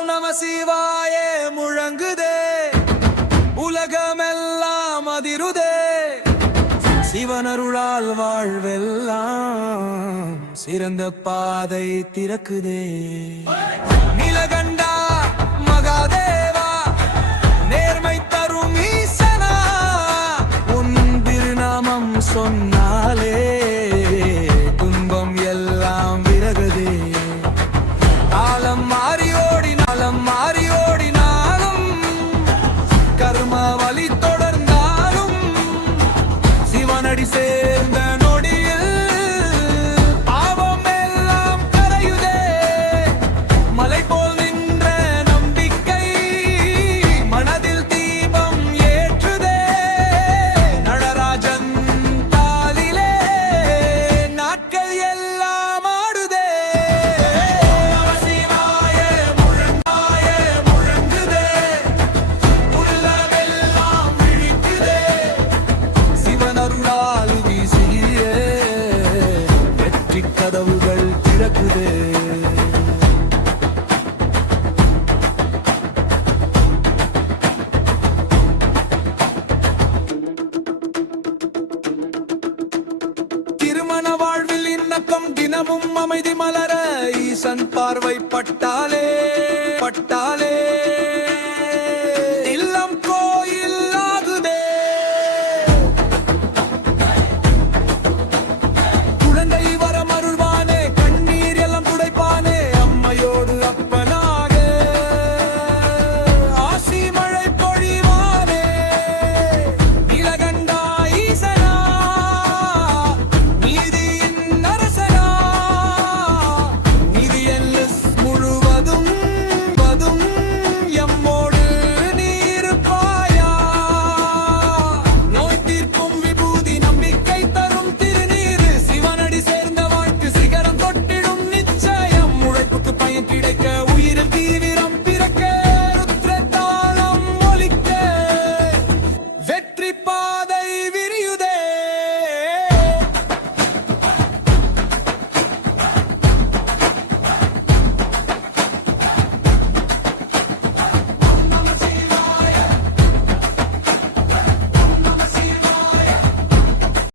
ஓம் நம சிவாயே முழங்குதே, உலகமெல்லாம் அதிருதே. சிவனருளால் வாழ்வெல்லாம் சிறந்த பாதை திறக்குதே. நீலகண்டா மகாதேவா, நேர்மை தரும் ஈசனா, உன் திருநாமம் சொன்னாலே துன்பம் எல்லாம் விலகுதே. காலம் மாறி ஓடினாலும் கர்ம வழி தொடர்ந்தாலும் சிவனடி சேர்ந்த நொடியில் பாவம் எல்லாம் கரையுதே. மலை போல் நின்ற நம்பிக்கை மனதில் தீபம் ஏற்றுதே. நடராஜன் தாளிலே நாட்கள் எல்லாம் ஆடுதே. நம சிவாய முழங்குதே, உள்ளமெல்லாம் விழிக்குதே. சிவனருளால் வீசியே வெற்றி கதவுகள் திறக்குதே. திருமண வாழ்வில் இன்னக்கம் தினமும் அமைதி மலர ஈசன் பார்வை பட்டாலே